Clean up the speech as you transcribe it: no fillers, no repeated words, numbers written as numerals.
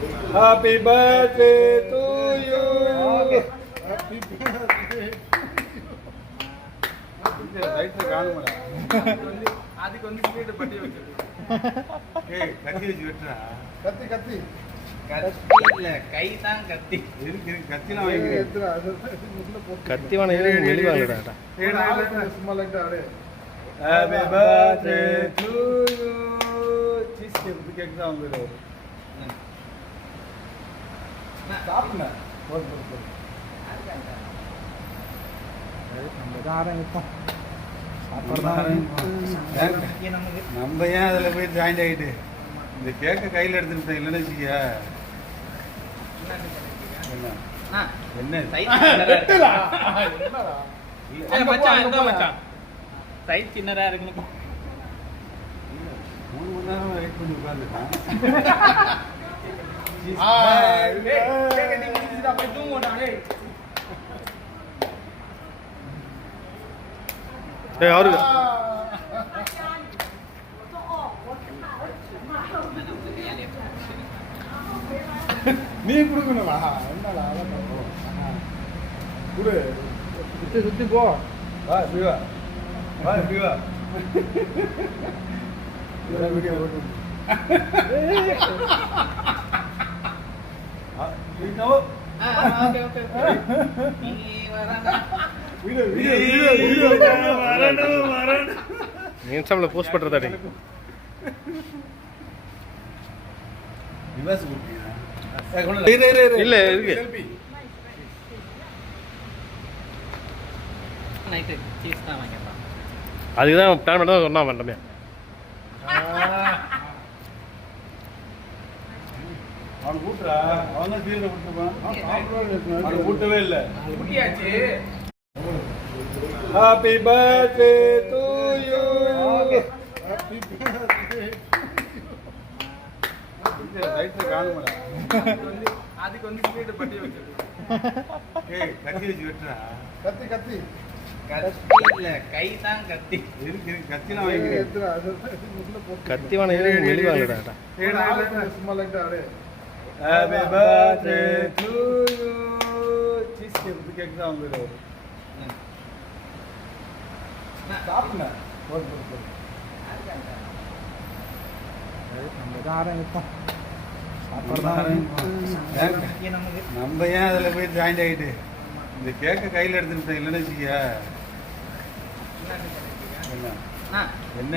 Happy birthday to you. Happy birthday. ரைட்ல காணுமடா. அதுக்கு வந்து ஸ்பீட் பட்டி வச்சிரு. ஏய் கத்தி வச்சு வெட்றா. கத்தி கத்தி. கத்தி இல்ல கை தான் கத்தி. இருக்கு கத்திலாம் வாங்கிக்கிறேன். கத்தி வாங்க மெலிவாங்கடா. ஏடா சும்மா லைட்டா அடே. Happy birthday to you. Cheese cake exam வந்துரு. சாப்பிடுங்க. போடு. நம்ம தான் ஆரம்பிப்போம். நம்ம ஏன் அதில் போய் ஜாயின் ஆகிட்டு இந்த கேக்கை கையில் எடுத்துட்டு இல்லைன்னு வச்சுக்கியா என்ன சைஸ் சின்னதா இருக்குன்னு 3 மணி நேரம் வெயிட் பண்ணி உட்காந்துருக்கான். அவருக்கு நீ கொடுக்கணுமா என்னடா குடு சுத்தி சுத்தி போ வா பிவா வா பிவா வீடியோ போட்டு இன்ஸ்டால போஸ்ட் பண்றதாடி இல்ல இருக்கு அதுதான் பிளான் பண்ண சொன்னா வேண்டாமே அவன் கூட்டுறா அவன் தான் ஃபீல்ட கூட்டுப்பான் அவன் கூட்டவே இல்லை happy birthday to you happy birthday ரைட்ல காணுமடா அதுக்கு வந்து ஸ்பீட் பட்டி வச்சிரு ஏய் கத்தி வச்சு வெட்றா கத்தி கத்தி கத்தி இல்ல கை தான் கத்தி இருக்கு கத்திலாம் வாங்கிக்கிறேன் கத்தி வாங்க மெலிவாங்கடா. ஏடா சும்மா லைட்டா அடே Happy birthday to you. Cheese cake exam வந்துரு. சாப்பிடுங்க. போடு. நம்ம தான் ஆரம்பிப்போம். நம்ம ஏன் அதில் போய் ஜாயின் ஆகிட்டு இந்த கேக்கை கையில் எடுத்துட்டு இல்லைன்னு வச்சுக்கியா என்ன